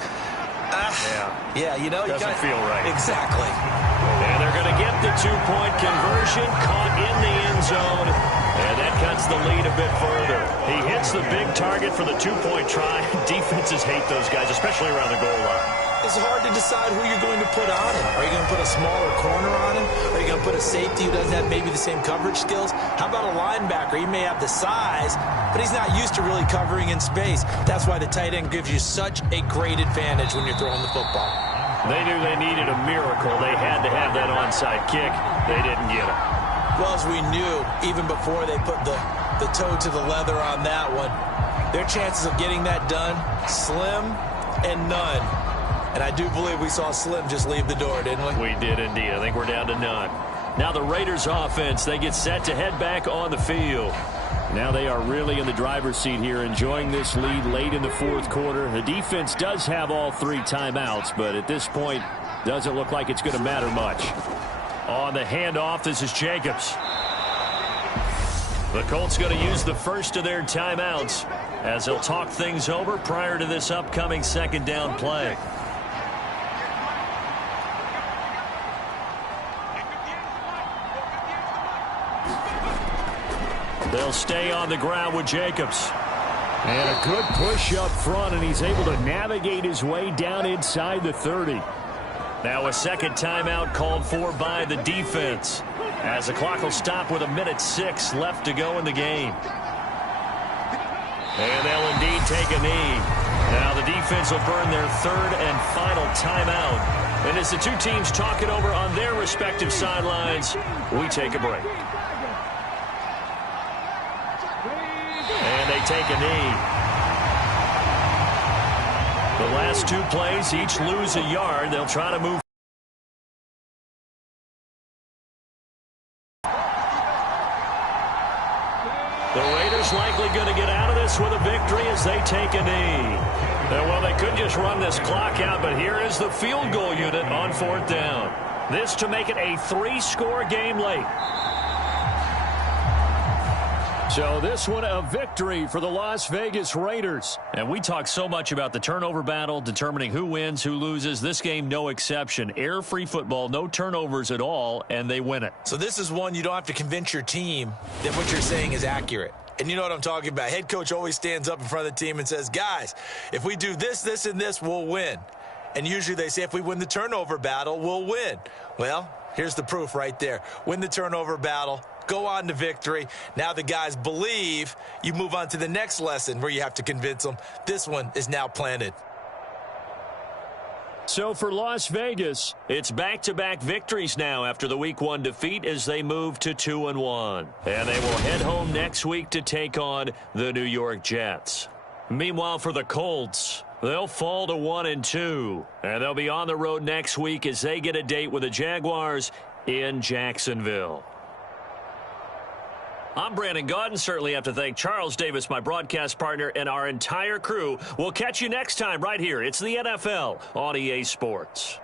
yeah, you know, doesn't feel right. Exactly. And they're going to get the 2-point conversion, caught in the end zone, and that cuts the lead a bit further. He hits the big target for the 2-point try. Defenses hate those guys, especially around the goal line. It's hard to decide who you're going to put on him. Are you going to put a smaller corner on him? Are you going to put a safety who doesn't have maybe the same coverage skills? How about a linebacker? He may have the size, but he's not used to really covering in space. That's why the tight end gives you such a great advantage when you're throwing the football. They knew they needed a miracle. They had to have that onside kick. They didn't get it. Well, as we knew, even before they put the toe to the leather on that one, their chances of getting that done, slim and none. And I do believe we saw Slim just leave the door, didn't we? We did indeed. I think we're down to none. Now the Raiders offense, they get set to head back on the field. Now they are really in the driver's seat here, enjoying this lead late in the 4th quarter. The defense does have all 3 timeouts, but at this point, doesn't look like it's going to matter much. On the handoff, this is Jacobs. The Colts going to use the first of their timeouts as they'll talk things over prior to this upcoming 2nd down play. They'll stay on the ground with Jacobs. And a good push up front, and he's able to navigate his way down inside the 30. Now a 2nd timeout called for by the defense, as the clock will stop with 1:06 left to go in the game. And they'll indeed take a knee. Now the defense will burn their 3rd and final timeout. And as the two teams talk it over on their respective sidelines, we take a break. And they take a knee. The last two plays each lose a yard. They'll try to move. The Raiders likely going to get out of this with a victory as they take a knee. Well, they could just run this clock out, but here is the field goal unit on 4th down. This to make it a 3-score game late. So this one a victory for the Las Vegas Raiders. And we talk so much about the turnover battle, determining who wins, who loses. This game, no exception. Air-free football, no turnovers at all, and they win it. So this is one you don't have to convince your team that what you're saying is accurate. And you know what I'm talking about. Head coach always stands up in front of the team and says, guys, if we do this, this, and this, we'll win. And usually they say if we win the turnover battle, we'll win. Well, here's the proof right there. Win the turnover battle. Go on to victory. Now the guys believe. You move on to the next lesson where you have to convince them. This one is now planted. So for Las Vegas, it's back-to-back victories now after the Week 1 defeat as they move to 2-1. And they will head home next week to take on the New York Jets. Meanwhile, for the Colts, they'll fall to 1-2. And they'll be on the road next week as they get a date with the Jaguars in Jacksonville. I'm Brandon Gaudin. Certainly have to thank Charles Davis, my broadcast partner, and our entire crew. We'll catch you next time right here. It's the NFL on EA Sports.